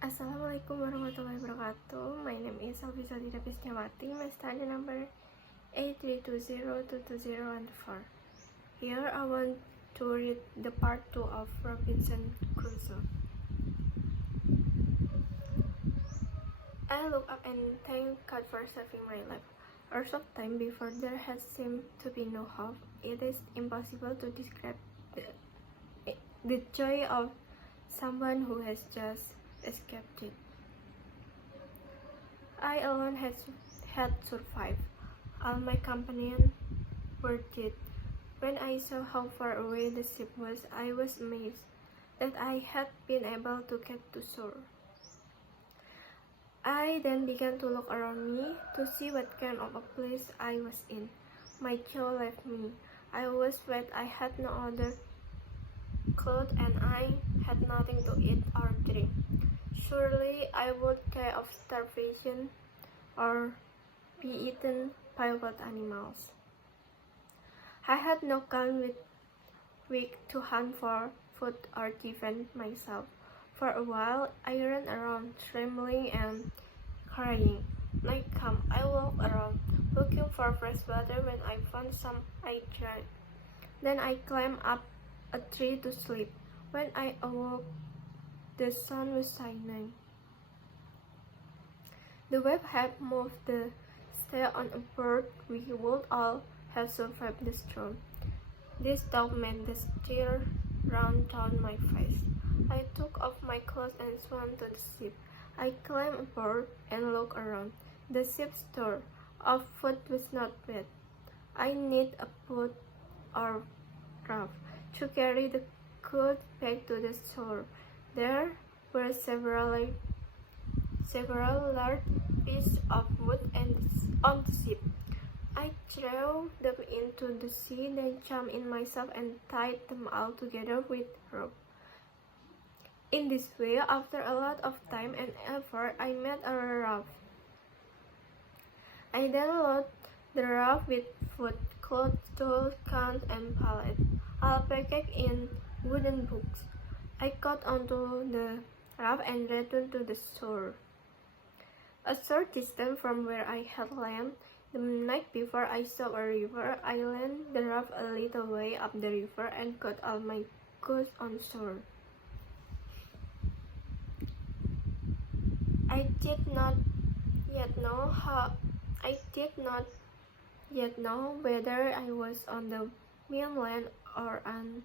Assalamualaikum warahmatullahi wabarakatuh. My name is Alvisa Dida Pisniawati. My study number 8320220114. Here I want to read the part 2 of Robinson Crusoe. I looked up and thanked God for saving my life. A short time before there had seemed to be no hope. It is impossible to describe the joy of someone who has just escaped it. I alone had survived. All my companions were dead. When I saw how far away the ship was, I was amazed that I had been able to get to shore. I then began to look around me to see what kind of a place I was in. My jaw left me. I was wet, I had no other clothes, and I had nothing to eat or drink. Surely I would die of starvation or be eaten by wild animals. I had no gun with which to hunt for food or defend myself. For a while I ran around, trembling and crying. Night came. I walked around, looking for fresh water. When I found some, I drank. Then I climbed up a tree to sleep. When I awoke, the sun was shining. The wave had moved the sail on a bird. We would all have survived the storm. This thought made the tears run down my face. I took off my clothes and swam to the ship. I climbed aboard and looked around. The ship's store of food was not bad. I need a boat or raft to carry the goods back to the shore. There were several large pieces of wood on the ship. I threw them into the sea, then jumped in myself and tied them all together with rope. In this way, after a lot of time and effort, I made a raft. I then loaded the raft with food, clothes, tools, guns, and pallets, all packed in wooden boxes. I got onto the raft and returned to the shore. A short distance from where I had landed the night before, I saw a river. I landed the raft a little way up the river and got all my goods on shore. I did not yet know whether I was on the mainland or an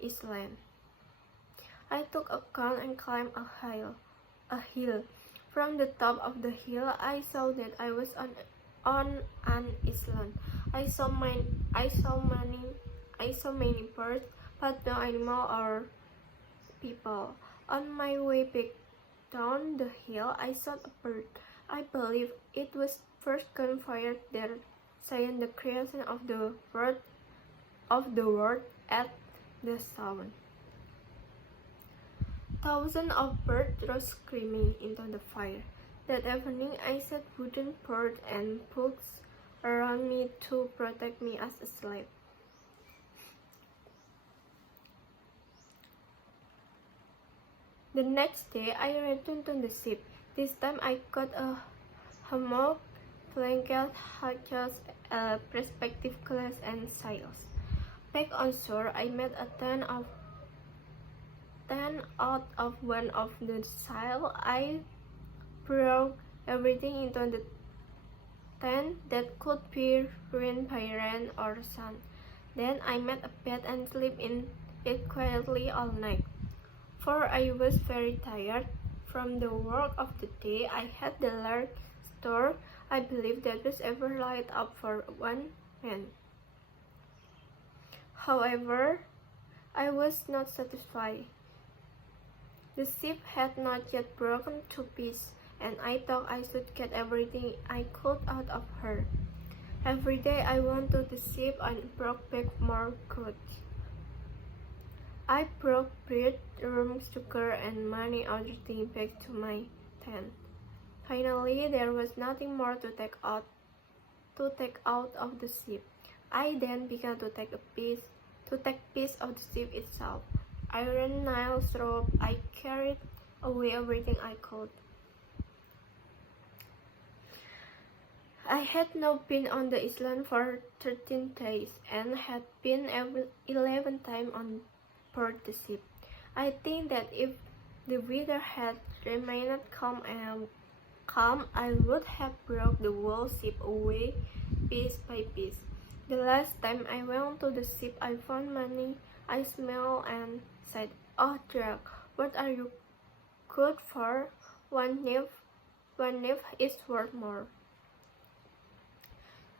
island. I took a gun and climbed a hill. From the top of the hill, I saw that I was on an island. I saw many birds, but no animal or people. On my way back down the hill, I saw a bird. I believe it was first gunfire there, saying the creation of the world at the sound. Thousands of birds rose screaming into the fire. That evening, I set wooden boards and books around me to protect me as a slave. The next day, I returned to the ship. This time, I got a hammock, blanket, hatches, perspective glass, and sails. Back on shore, I made a tent out of one of the sails. I broke everything into the tent that could be ruined by rain or sun. Then I made a bed and slept in it quietly all night. For I was very tired from the work of the day. I had the large store, I believe, that was ever laid up for one man. However, I was not satisfied. The ship had not yet broken to pieces, and I thought I should get everything I could out of her. Every day I went to the ship and brought back more goods. I brought bread, rum, sugar, and many other things back to my tent. Finally, there was nothing more to take out of the ship. I then began to take piece of the ship itself. Iron nails, rope I carried away everything I could. I had now been on the island for 13 days and had been 11 times on board the ship. I think that if the weather had remained calm, I would have brought the whole ship away piece by piece. The last time I went to the ship, I found money. I smiled and said, "Oh, Jack, what are you good for? One nymph is worth more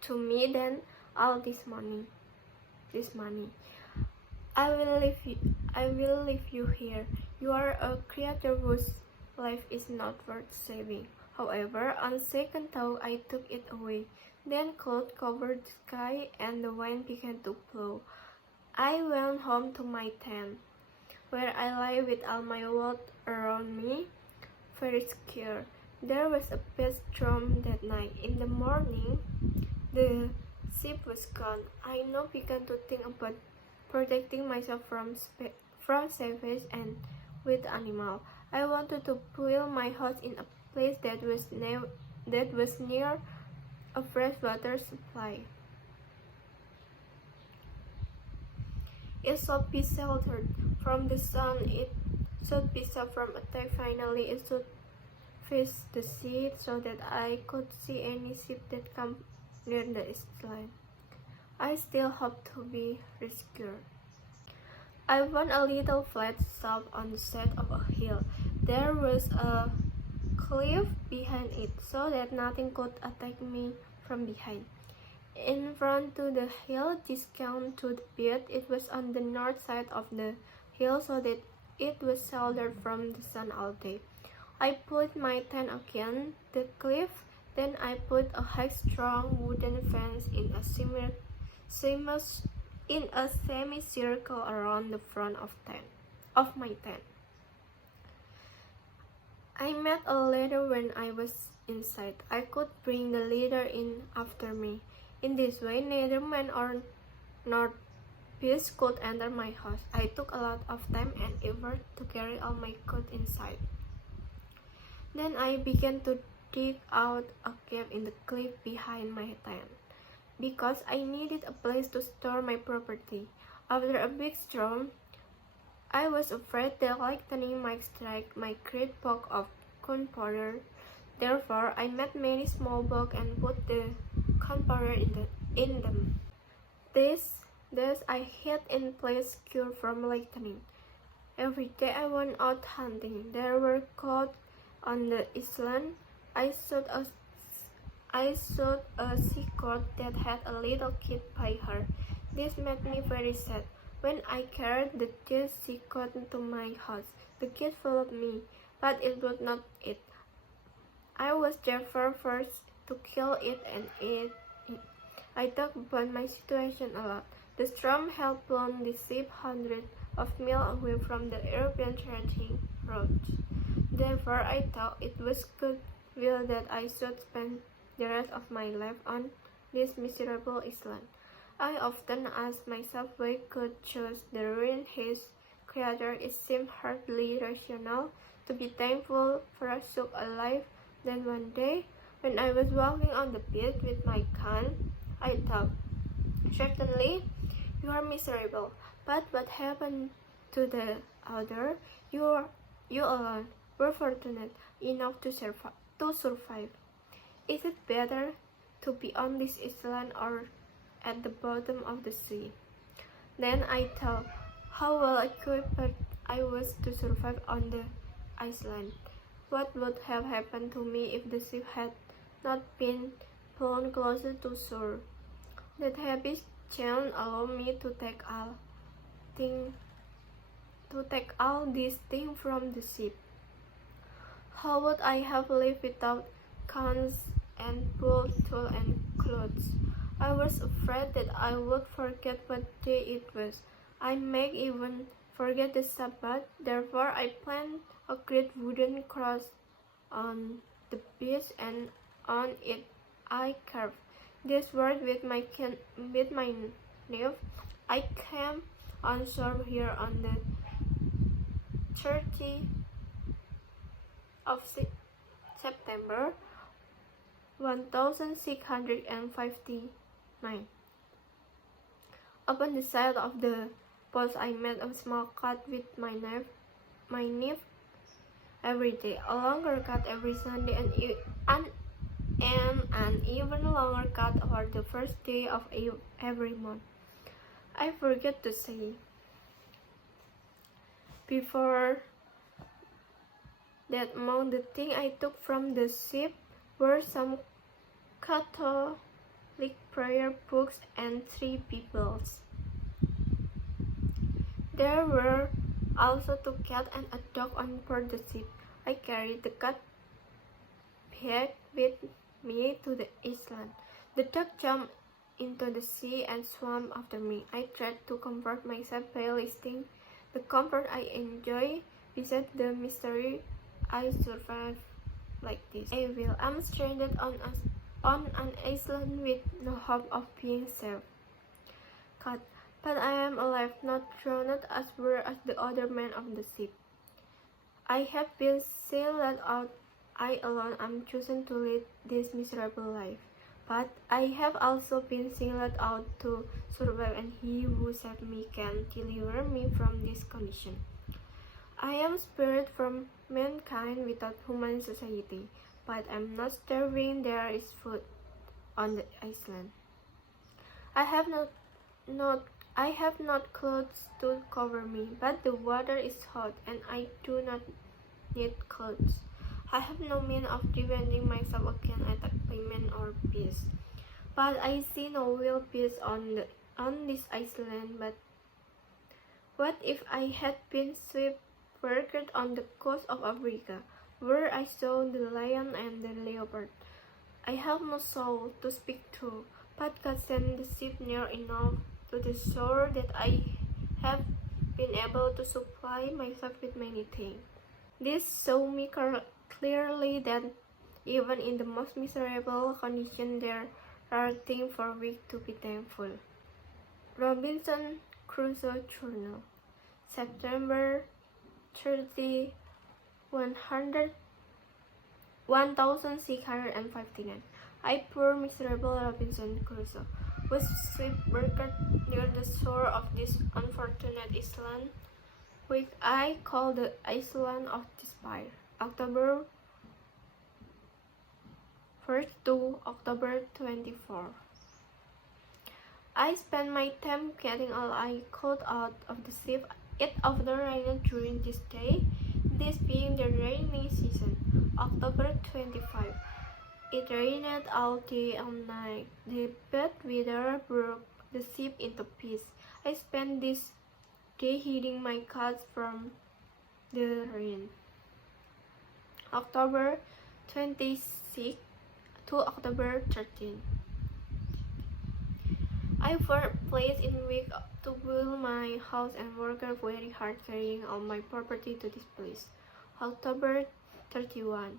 to me than all this money. I will leave you here. You are a creature whose life is not worth saving." However, on second thought, I took it away. Then cloud covered the sky and the wind began to blow. I went home to my tent, where I lay with all my wealth around me, very scared. There was a bad storm that night. In the morning, the ship was gone. I now began to think about protecting myself from savage and wild animals. I wanted to build my house in a place that was near a freshwater supply. It should be sheltered from the sun. It should be safe from attack. Finally, it should face the sea so that I could see any ship that come near the island. I still hope to be rescued. I found a little flat spot on the side of a hill. There was a cliff behind it, so that nothing could attack me from behind. In front to the hill, discount to the beach. It was on the north side of the hill, so that it was sheltered from the sun all day. I put my tent against the cliff. Then I put a high, strong wooden fence in a semicircle around the front of my tent. I made a ladder when I was inside. I could bring the ladder in after me. In this way, neither man nor beast could enter my house. I took a lot of time and effort to carry all my goods inside. Then I began to dig out a cave in the cliff behind my tent, because I needed a place to store my property. After a big storm, I was afraid that lightning might strike my great block of gunpowder. Therefore, I made many small blocks and put the gunpowder in them. Thus I hid in place secure from lightning. Every day I went out hunting. There were goats on the island. I shot a sea goat that had a little kid by her. This made me very sad. When I carried the dead sea goat to my house, the kid followed me, but it would not eat. I was therefore forced to kill it and eat it. I thought about my situation a lot. The storm had blown the ship hundreds of miles away from the European trading routes. Therefore, I thought it was good will that I should spend the rest of my life on this miserable island. I often ask myself why God chose the ruin His Creator. It seemed hardly rational to be thankful for so alive. Then one day, when I was walking on the beach with my gun, I thought, certainly you are miserable, but what happened to the other? You alone were fortunate enough to survive. Is it better to be on this island or at the bottom of the sea? Then I thought how well equipped I was to survive on the island. What would have happened to me if the ship had not been blown closer to shore? That happy chance allowed me to take all these things from the ship. How would I have lived without guns and boat, tools and clothes? I was afraid that I would forget what day it was. I may even forget the Sabbath. Therefore, I planted a great wooden cross on the beach, and on it I carved this word with my knife. I came on shore here on the 30 of September 1659. Upon the side of the post, I made a small cut with my knife every day, a longer cut every Sunday, and an even longer cut for the first day of every month. I forget to say before that among the things I took from the ship were some Catholic prayer books and 3 Bibles. There were also 2 cats and a dog on board the ship. I carried the cat back with me to the island. The dog jumped into the sea and swam after me. I tried to comfort myself by listing the comfort I enjoy beside the mystery I survived like this. I'm stranded on an island with no hope of being saved. Cat, but I am alive, not drowned as were as the other men of the ship. I have been sailed out. I alone am chosen to lead this miserable life. But I have also been singled out to survive, and he who saved me can deliver me from this condition. I am spared from mankind without human society, but I am not starving. There is food on the island. I have not clothes to cover me, but the water is hot, and I do not need clothes. I have no means of defending myself against attack by men or beasts. But I see no wild beasts on this island. But what if I had been shipwrecked on the coast of Africa, where I saw the lion and the leopard? I have no soul to speak to, but God sent the ship near enough to the shore that I have been able to supply myself with many things. This showed me clearly that even in the most miserable condition, there are things for which to be thankful. Robinson Crusoe Journal, September 30, 1659. I, poor miserable Robinson Crusoe, was shipwrecked near the shore of this unfortunate island, which I call the Island of Despair. October 1st to October 24. I spent my time getting all I could out of the ship. It often rained during this day, this being the rainy season. October 25. It rained all day and night. The bad weather broke the ship into pieces. I spent this day hiding my cats from the rain. October 26 to October 13. I found a place in which to build my house and worked very hard carrying all my property to this place. October 31.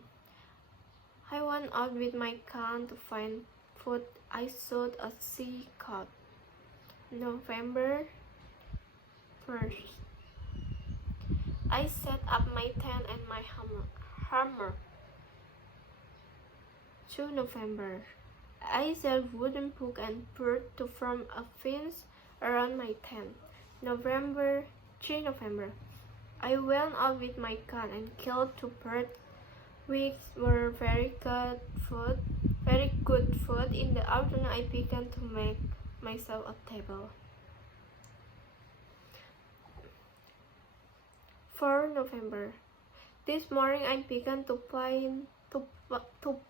I went out with my can to find food. I shot a sea cat. November 1st. I set up my tent and my hammer. 2 November. I set wooden hook and bird to form a fence around my tent. 3 November. I went out with my gun and killed 2 birds, which were very good food. In the afternoon, I began to make myself a table. 4 November. This morning I began to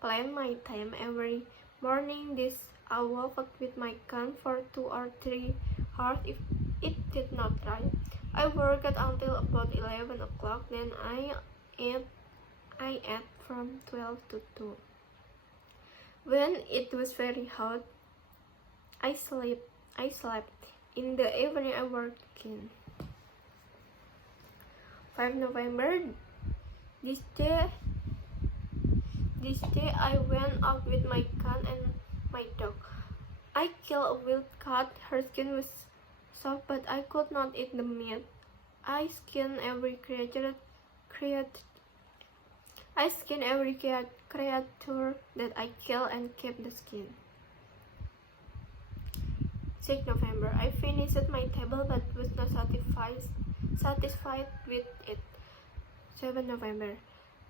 plan my time every morning. I walked with my gun for 2 or 3 hours if it did not rain. I worked until about 11 o'clock. Then I ate from 12 to 2. When it was very hot, I slept. In the evening I worked again. 5 November. This day I went out with my gun and my dog. I killed a wild cat. Her skin was soft, but I could not eat the meat. I skinned every creature I skin every creature that I kill and keep the skin. 6 November. I finished my table but was not satisfied with it. 7 November.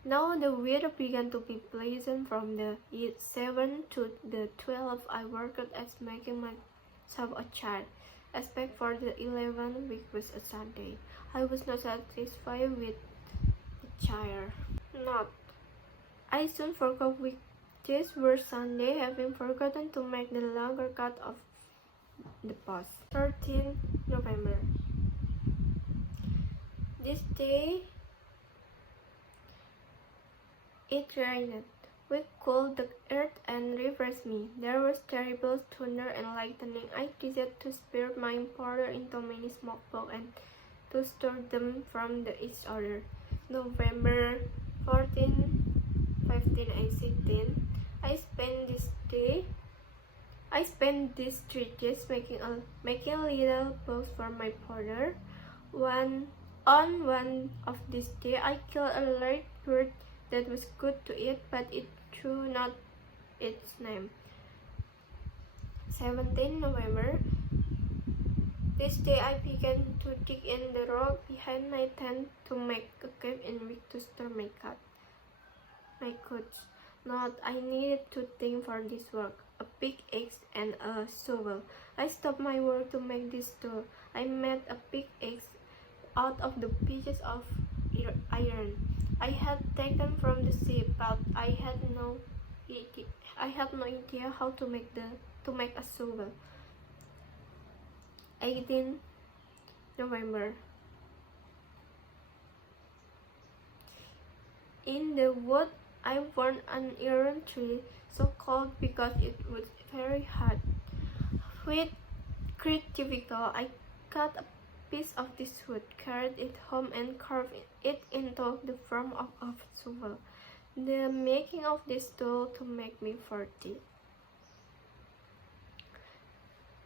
Now the weather began to be pleasant. From the 7th to the 12th, I worked at making myself a child. Except for the 11th, which was a Sunday. I was not satisfied with the chair. Note: I soon forgot which days were Sunday, having forgotten to make the longer cut of the post. 13 November. This day it rained. We cooled the earth and refreshed me. There was terrible thunder and lightning. I decided to split my powder into many small blocks and to store them from each other. November 14, 15, and 16. I spent these 3 days making a little box for my powder. On one of these days, I killed a large bird that was good to eat, but it knew not its name. 17 November. This day I began to dig in the rock behind my tent to make a cave in which to store my goods. Note: I needed 2 things for this work: a pickaxe and a shovel. I stopped my work to make this tool. I made a pickaxe out of the pieces of iron I had taken from the sea, but I had no idea how to make a shovel. 18 November. In the wood, I found an iron tree, so called because it was very hard. With great difficulty, I cut a piece of this wood, carried it home, and carved it into the form of a shovel. The making of this tool to make me 40.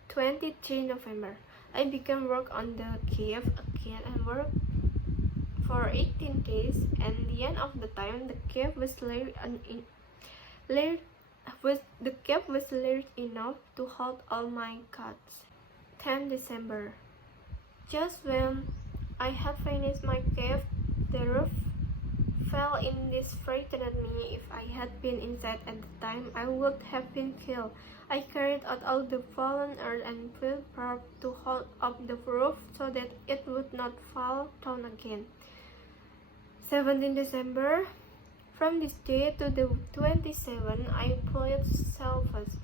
23 November. I began work on the cave again and worked for 18 days. At the end of the time, the cave was large enough to hold all my cuts. 10 December. Just when I had finished my cave, the roof fell in. This frightened me. If I had been inside at the time, I would have been killed. I carried out all the fallen earth and built prop to hold up the roof so that it would not fall down again. 17 December. From this day to the 27th, I played shelves.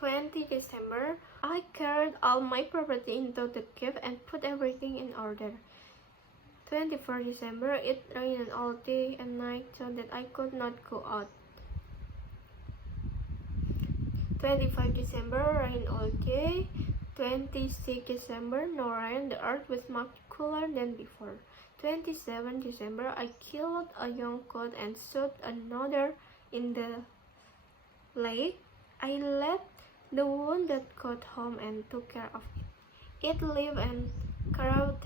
20 December. I carried all my property into the cave and put everything in order. 24 December. It rained all day and night so that I could not go out. 25 December. Rain all day. 26 December. No rain. The earth was much cooler than before. 27 December. I killed a young goat and shot another in the lake. I led the wounded goat home and took care of it. It lived and crawled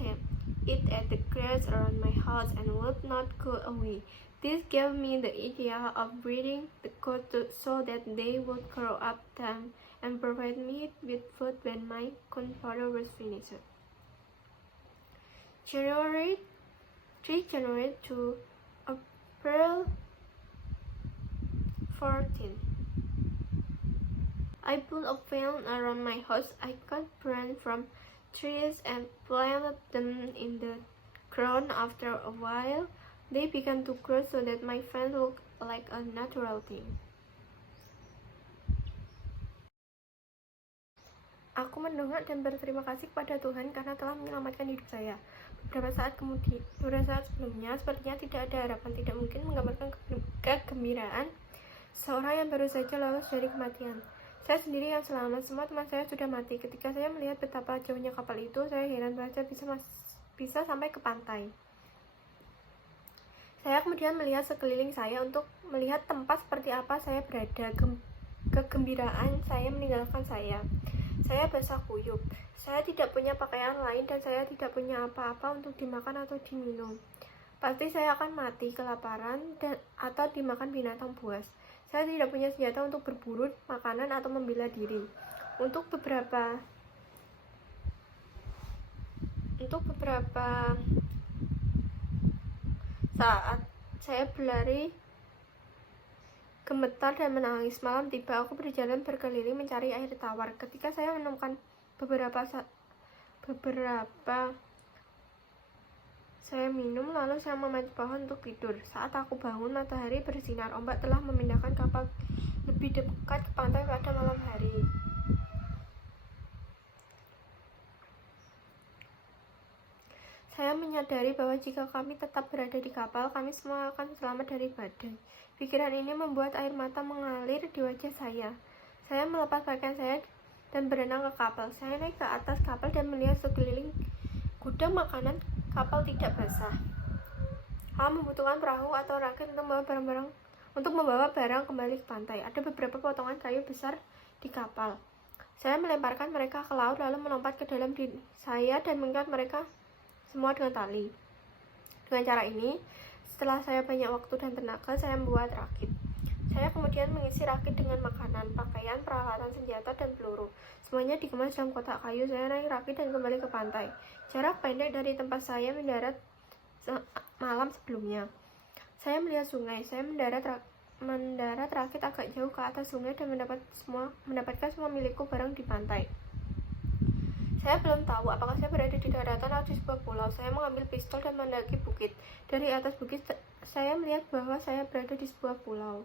it at the grass around my house and would not go away. This gave me the idea of breeding the goats so that they would grow up tame and provide me with food when my gunpowder was finished. January 3 January to April 14. I put a fence around my house. I cut branches from trees and planted them in the ground. After a while, they began to grow so that my fence looked like a natural thing. Aku mendongak dan berterima kasih kepada Tuhan karena telah menyelamatkan hidup saya. Beberapa saat sebelumnya, sepertinya tidak ada harapan. Tidak mungkin menggambarkan kegembiraan seorang yang baru saja lolos dari kematian. Saya sendiri yang selamat, semua teman saya sudah mati. Ketika saya melihat betapa jauhnya kapal itu, saya heran bahwa saya bisa sampai ke pantai. Saya kemudian melihat sekeliling saya untuk melihat tempat seperti apa saya berada. Kegembiraan saya meninggalkan saya. Saya basah kuyup. Saya tidak punya pakaian lain dan saya tidak punya apa-apa untuk dimakan atau diminum. Pasti saya akan mati kelaparan atau dimakan binatang buas. Saya tidak punya senjata untuk berburu makanan atau membela diri. Untuk beberapa saat saya berlari, gemetar dan menangis. Malam tiba, aku berjalan berkeliling mencari air tawar. Ketika saya menemukan beberapa saya minum, lalu saya memanjat pohon untuk tidur. Saat aku bangun, matahari bersinar. Ombak telah memindahkan kapal lebih dekat ke pantai pada malam hari. Saya menyadari bahwa jika kami tetap berada di kapal, kami semua akan selamat dari badai. Pikiran ini membuat air mata mengalir di wajah saya. Saya melepas pakaian saya dan berenang ke kapal. Saya naik ke atas kapal dan melihat sekeliling gudang makanan. Kapal tidak basah. Hal membutuhkan perahu atau rakit untuk membawa barang kembali ke pantai. Ada beberapa potongan kayu besar di kapal. Saya melemparkan mereka ke laut lalu melompat ke dalam diri saya dan mengikat mereka semua dengan tali. Dengan cara ini, setelah saya banyak waktu dan tenaga, saya membuat rakit. Saya kemudian mengisi rakit dengan makanan, pakaian, peralatan senjata, dan peluru. Semuanya dikemas dalam kotak kayu. Saya naik rakit dan kembali ke pantai. Jarak pendek dari tempat saya mendarat malam sebelumnya. Saya melihat sungai. Saya mendarat rakit agak jauh ke atas sungai dan mendapatkan semua milikku barang di pantai. Saya belum tahu apakah saya berada di daratan atau di sebuah pulau. Saya mengambil pistol dan mendaki bukit. Dari atas bukit, saya melihat bahwa saya berada di sebuah pulau.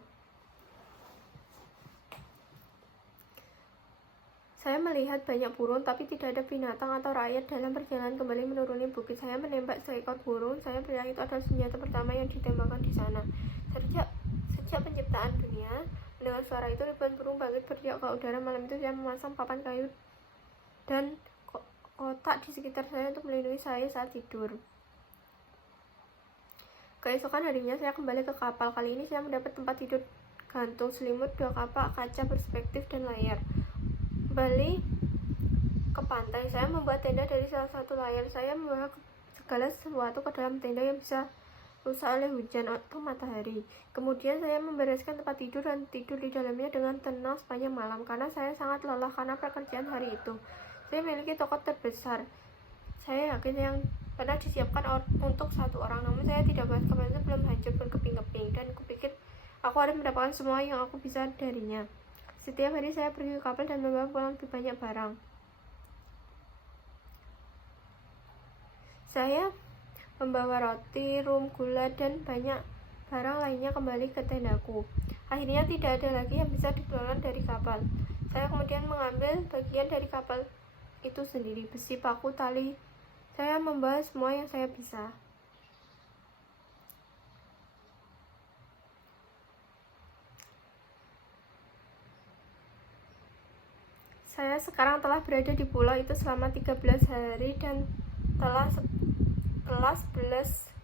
Saya melihat banyak burung, tapi tidak ada binatang atau rakyat. Dalam perjalanan kembali menuruni bukit, saya menembak seekor burung. Saya bilang itu adalah senjata pertama yang ditembakkan di sana. Sejak penciptaan dunia, mendengar suara itu, ribuan burung bangkit berteriak ke udara. Malam itu saya memasang papan kayu dan kotak di sekitar saya untuk melindungi saya saat tidur. Keesokan harinya saya kembali ke kapal. Kali ini saya mendapat tempat tidur gantung, selimut, 2 kapak kaca berspektif, dan layar. Kembali ke pantai, saya membuat tenda dari salah satu layar. Saya membawa segala sesuatu ke dalam tenda yang bisa rusak oleh hujan atau matahari. Kemudian saya membereskan tempat tidur dan tidur di dalamnya dengan tenang sepanjang malam, karena saya sangat lelah karena pekerjaan hari itu. Saya memiliki toko terbesar, saya yakin, yang pernah disiapkan untuk 1 orang. Namun saya tidak puas, kapal itu belum hancur berkeping-keping, dan kupikir aku harus mendapatkan semua yang aku bisa darinya. Setiap hari saya pergi ke kapal dan membawa pulang lebih banyak barang. Saya membawa roti, rum, gula, dan banyak barang lainnya kembali ke tendaku. Akhirnya tidak ada lagi yang bisa dikeluarkan dari kapal. Saya kemudian mengambil bagian dari kapal itu sendiri, besi, paku, tali. Saya membawa semua yang saya bisa. Saya sekarang telah berada di pulau itu selama 13 hari dan telah 11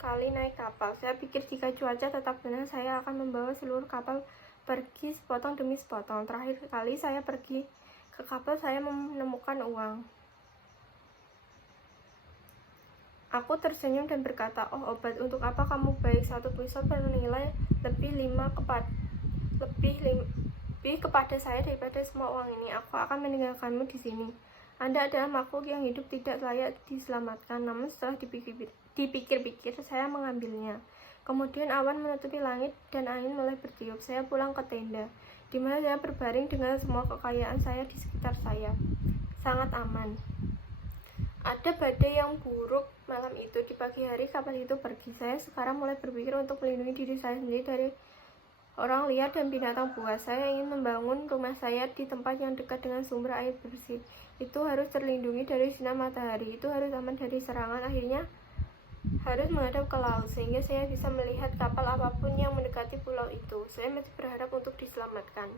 kali naik kapal. Saya pikir jika cuaca tetap benar, saya akan membawa seluruh kapal pergi sepotong demi sepotong. Terakhir kali saya pergi ke kapal, saya menemukan uang. Aku tersenyum dan berkata, "Oh obat, untuk apa kamu baik? 1 pisau bernilai lebih kepada saya daripada semua uang ini. Aku akan meninggalkanmu di sini. Anda adalah makhluk yang hidup tidak layak diselamatkan." Namun setelah dipikir-pikir, saya mengambilnya. Kemudian awan menutupi langit dan angin mulai bertiup. Saya pulang ke tenda, di mana saya berbaring dengan semua kekayaan saya di sekitar saya. Sangat aman. Ada badai yang buruk malam itu. Di pagi hari kapal itu pergi. Saya sekarang mulai berpikir untuk melindungi diri saya sendiri dari orang liar dan binatang buas. Saya ingin membangun rumah saya di tempat yang dekat dengan sumber air bersih. Itu harus terlindungi dari sinar matahari. Itu harus aman dari serangan. Akhirnya harus menghadap ke laut, sehingga saya bisa melihat kapal apapun yang mendekati pulau itu. Saya masih berharap untuk diselamatkan.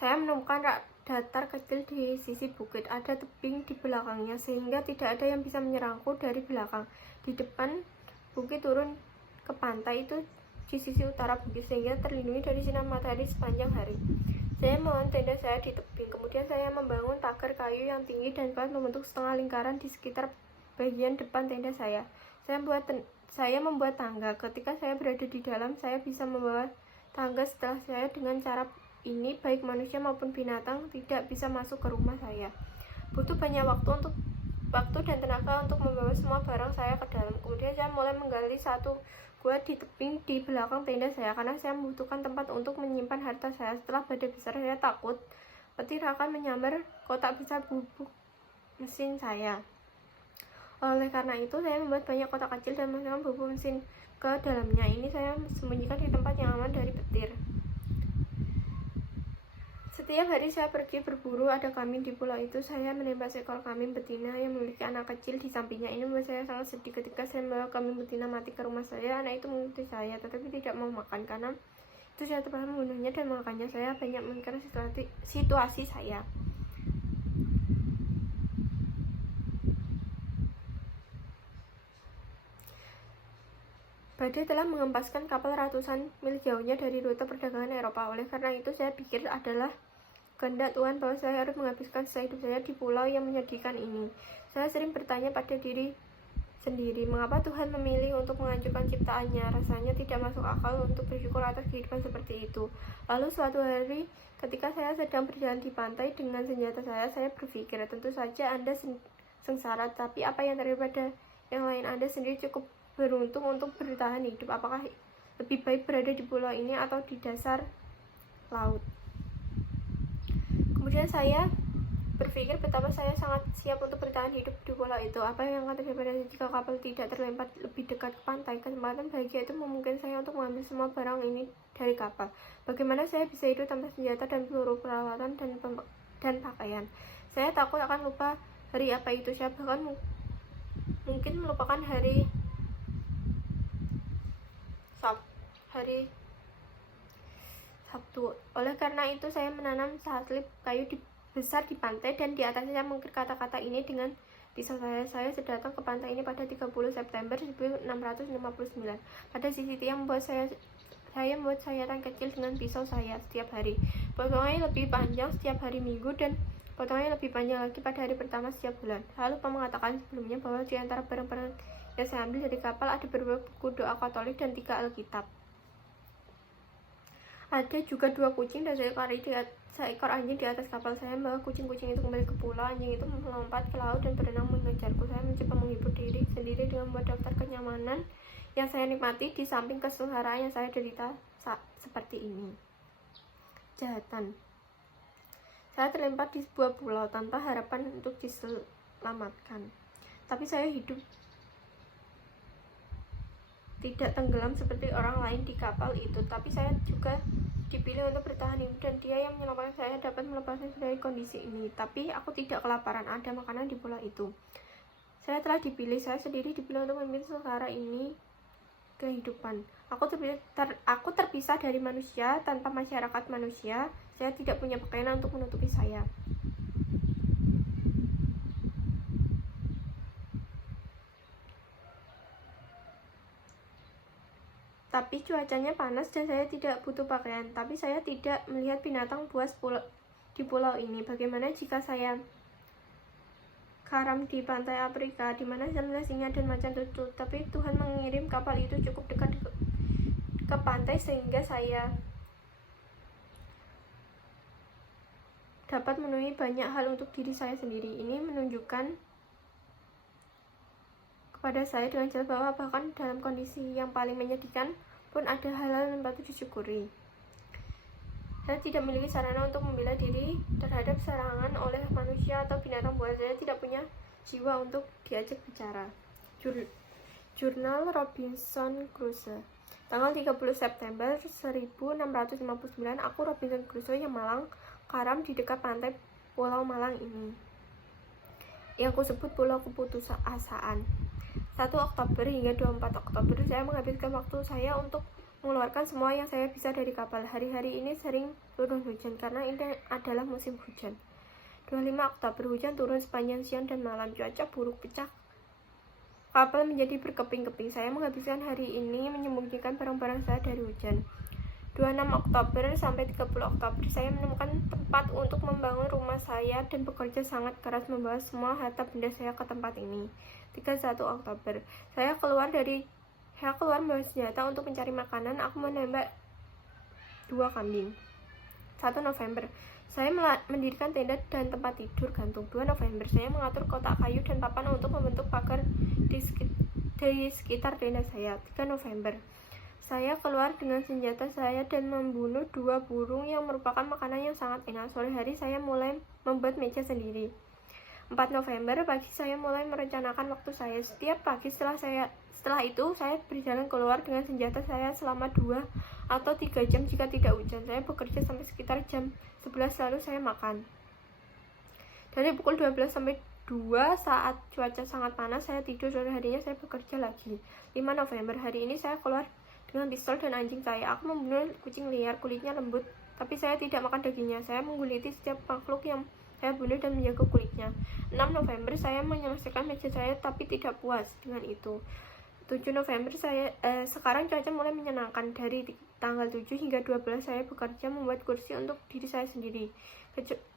Saya menemukan datar kecil di sisi bukit. Ada tebing di belakangnya, sehingga tidak ada yang bisa menyerangku dari belakang. Di depan bukit turun ke pantai itu di sisi utara bukit, sehingga terlindungi dari sinar matahari sepanjang hari. Saya membangun tenda saya di tebing. Kemudian saya membangun pagar kayu yang tinggi dan kuat membentuk setengah lingkaran di sekitar bagian depan tenda saya. Saya membuat tangga. Ketika saya berada di dalam, saya bisa membawa tangga setelah saya. Dengan cara ini, baik manusia maupun binatang tidak bisa masuk ke rumah saya. Butuh banyak waktu dan tenaga untuk membawa semua barang saya ke dalam. Kemudian saya mulai menggali satu gua di tebing di belakang tenda saya, karena saya membutuhkan tempat untuk menyimpan harta saya. Setelah badai besar, saya takut petir akan menyambar kotak besar bubuk mesin saya. Oleh karena itu, saya membuat banyak kotak kecil dan memasukkan bubuk mesin ke dalamnya. Ini saya sembunyikan di tempat yang aman dari petir. Setiap hari saya pergi berburu, ada kambing di pulau itu. Saya menembak seekor kambing betina yang memiliki anak kecil di sampingnya. Ini membuat saya sangat sedih. Ketika saya membawa kambing betina mati ke rumah saya, anak itu mengikuti saya, tetapi tidak mau makan. Karena itu saya terpaksa membunuhnya dan makannya. Saya banyak memikirkan situasi saya. Badai telah mengempaskan kapal ratusan mil jauhnya dari rute perdagangan Eropa. Oleh karena itu, saya pikir adalah kehendak Tuhan bahwa saya harus menghabiskan sisa hidup saya di pulau yang menyedihkan ini. Saya sering bertanya pada diri sendiri, mengapa Tuhan memilih untuk menghancurkan ciptaannya? Rasanya tidak masuk akal untuk bersyukur atas kehidupan seperti itu. Lalu suatu hari, ketika saya sedang berjalan di pantai dengan senjata saya berpikir, tentu saja Anda sengsara, tapi apa yang terjadi pada yang lain? Anda sendiri cukup beruntung untuk bertahan hidup. Apakah lebih baik berada di pulau ini atau di dasar laut? Kemudian saya berpikir betapa saya sangat siap untuk bertahan hidup di pulau itu. Apa yang akan terjadi jika kapal tidak terlempar lebih dekat ke pantai? Kesempatan bahagia itu memungkinkan saya untuk mengambil semua barang ini dari kapal. Bagaimana saya bisa hidup tanpa senjata dan peluru, peralatan dan pakaian? Saya takut akan lupa hari apa itu. Saya bahkan mungkin melupakan hari Sabtu. Oleh karena itu, saya menanam sehelai kayu besar di pantai, dan di atasnya saya mengukir kata-kata ini dengan pisau saya. Saya datang ke pantai ini pada 30 September 1659. Pada sisi yang membuat saya membuat sayatan kecil dengan pisau saya setiap hari. Potongannya lebih panjang setiap hari Minggu, dan potongannya lebih panjang lagi pada hari pertama setiap bulan. Lalu mengatakan sebelumnya bahwa di antara barang-barang yang saya ambil dari kapal ada beberapa buku doa Katolik dan 3 Alkitab. Ada juga 2 kucing dan seekor anjing di atas kapal. Saya membawa kucing-kucing itu kembali ke pulau. Anjing itu melompat ke laut dan berenang mengejarku. Saya mencoba menghibur diri sendiri dengan membuat daftar kenyamanan yang saya nikmati di samping kesengsaraan yang saya derita seperti ini. Kejahatan. Saya terlempar di sebuah pulau tanpa harapan untuk diselamatkan. Tapi saya hidup tidak tenggelam seperti orang lain di kapal itu, tapi saya juga dipilih untuk bertahan hidup, dan Dia yang menyelamatkan saya dapat melepaskan dari kondisi ini. Tapi aku tidak kelaparan, ada makanan di pulau itu. Saya telah dipilih, saya sendiri dipilih untuk memimpin sekarang ini kehidupan. Aku terpisah dari manusia, tanpa masyarakat manusia. Saya tidak punya pakaian untuk menutupi saya. Tapi cuacanya panas dan saya tidak butuh pakaian. Tapi saya tidak melihat binatang buas di pulau ini. Bagaimana jika saya karam di pantai Afrika, di mana saya melihat singa dan macan tutul? Tapi Tuhan mengirim kapal itu cukup dekat ke pantai sehingga saya dapat memenuhi banyak hal untuk diri saya sendiri. Ini menunjukkan kepada saya dengan jelas bahwa bahkan dalam kondisi yang paling menyedihkan pun ada hal-hal yang patut disyukuri. Saya tidak memiliki sarana untuk membela diri terhadap serangan oleh manusia atau binatang buas. Saya tidak punya jiwa untuk diajak bicara. Jurnal Robinson Crusoe. Tanggal 30 September 1659, aku Robinson Crusoe yang malang karam di dekat pantai Pulau Malang ini, yang kusebut Pulau Keputusasaan. 1 Oktober hingga 24 Oktober saya menghabiskan waktu saya untuk mengeluarkan semua yang saya bisa dari kapal. Hari-hari ini sering turun hujan karena ini adalah musim hujan. 25 Oktober hujan turun sepanjang siang dan malam. Cuaca buruk pecah kapal menjadi berkeping-keping. Saya menghabiskan hari ini menyembunyikan barang-barang saya dari hujan. 26 Oktober sampai 30 Oktober saya menemukan tempat untuk membangun rumah saya dan bekerja sangat keras membawa semua harta benda saya ke tempat ini. 31 Oktober. Saya keluar membawa senjata untuk mencari makanan. Aku menembak 2 kambing. 1 November. Saya mendirikan tenda dan tempat tidur gantung. 2 November. Saya mengatur kotak kayu dan papan untuk membentuk pagar di sekitar tenda saya. 3 November. Saya keluar dengan senjata saya dan membunuh 2 burung yang merupakan makanan yang sangat enak. Sore hari saya mulai membuat meja sendiri. 4 November. Pagi saya mulai merencanakan waktu saya. Setiap pagi setelah itu saya berjalan keluar dengan senjata saya selama 2 atau 3 jam jika tidak hujan. Saya bekerja sampai sekitar jam 11 lalu saya makan. Dari pukul 12 sampai 2 saat cuaca sangat panas saya tidur. Sore harinya saya bekerja lagi. 5 November. Hari ini saya keluar dengan pistol dan anjing saya. Aku membunuh kucing liar, kulitnya lembut, tapi saya tidak makan dagingnya. Saya mengguliti setiap makhluk yang saya bunuh dan menjaga kulitnya. 6 November. Saya menyelesaikan meja saya tapi tidak puas dengan itu. 7 November. Sekarang cuaca mulai menyenangkan. Dari tanggal 7 hingga 12 saya bekerja membuat kursi untuk diri saya sendiri.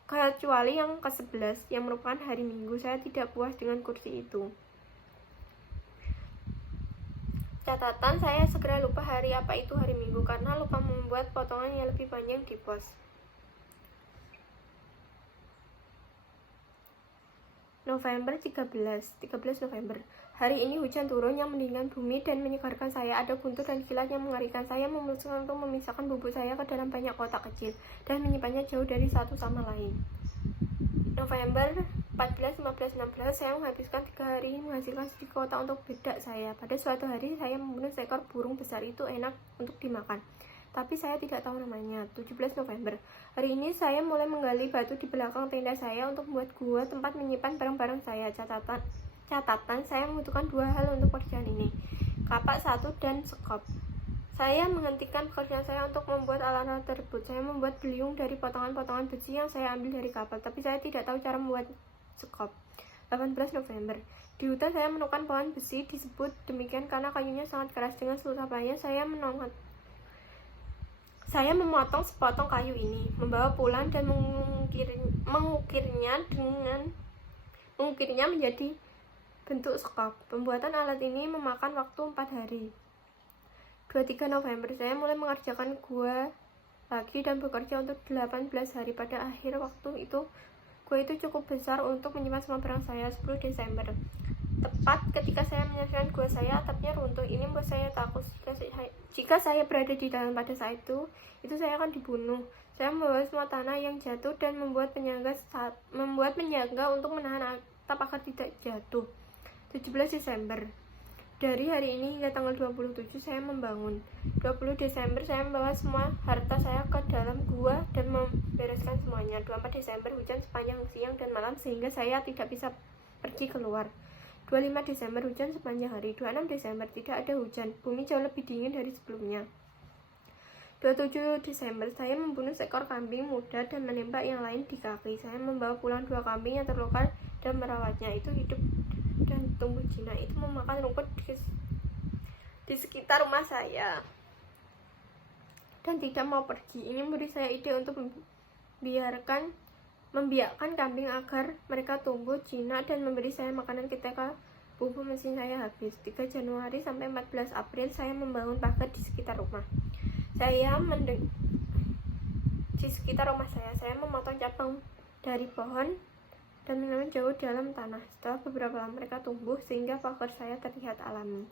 Kecuali yang ke-11 yang merupakan hari Minggu, saya tidak puas dengan kursi itu. Catatan, saya segera lupa hari apa itu hari Minggu karena lupa membuat potongan yang lebih panjang di pos. November 13 November. Hari ini hujan turun yang mendinginkan bumi dan menyegarkan saya. Ada guntur dan kilat yang mengerikan. Saya memutuskan untuk memisahkan bubuk saya ke dalam banyak kotak kecil dan menyimpannya jauh dari satu sama lain. November 14, 15, 16. Saya menghabiskan 3 hari menghasilkan sedikit kotak untuk bedak saya. Pada suatu hari saya membunuh seekor burung besar. Itu enak untuk dimakan, tapi saya tidak tahu namanya. 17 November. Hari ini saya mulai menggali batu di belakang tenda saya untuk membuat gua tempat menyimpan barang-barang saya. Catatan, saya membutuhkan 2 hal untuk pekerjaan ini, kapak 1 dan sekop. Saya menghentikan pekerjaan saya untuk membuat alat-alat tersebut. Saya membuat beliung dari potongan-potongan besi yang saya ambil dari kapal, tapi saya tidak tahu cara membuat sekop. 18 November. Di hutan saya menemukan pohon besi. Disebut demikian karena kayunya sangat keras. Dengan susah payah saya memotong sepotong kayu ini, membawa pulang dan mengukirnya menjadi bentuk sekop. Pembuatan alat ini memakan waktu 4 hari. 23 November. Saya mulai mengerjakan gua lagi dan bekerja untuk 18 hari. Pada akhir waktu itu, gua itu cukup besar untuk menyimpan semua barang saya. 10 Desember. Tepat ketika saya menyelesaikan gua saya, atapnya runtuh. Ini membuat saya takut. Jika saya berada di dalam pada saat itu saya akan dibunuh. Saya membawa semua tanah yang jatuh dan membuat penyangga untuk menahan atap agar tidak jatuh. 17 Desember. Dari hari ini hingga tanggal 27 saya membangun. 20 Desember saya membawa semua harta saya ke dalam gua dan membereskan semuanya. 24 Desember hujan sepanjang siang dan malam sehingga saya tidak bisa pergi keluar. 25 Desember hujan sepanjang hari. 26 Desember tidak ada hujan. Bumi jauh lebih dingin dari sebelumnya. 27 Desember saya membunuh seekor kambing muda dan menembak yang lain di kaki. Saya membawa pulang 2 kambing yang terluka dan merawatnya. Itu hidup dan tumbuh jinak. Itu memakan rumput di sekitar rumah saya dan tidak mau pergi. Ini memberi saya ide untuk membiarkan kambing agar mereka tumbuh jinak dan memberi saya makanan ketika pupuk mesin saya habis. 3 Januari sampai 14 April saya membangun pagar di sekitar rumah. Saya memotong cabang dari pohon dan menanam jauh dalam tanah. Setelah beberapa lama mereka tumbuh sehingga pagar saya terlihat alami.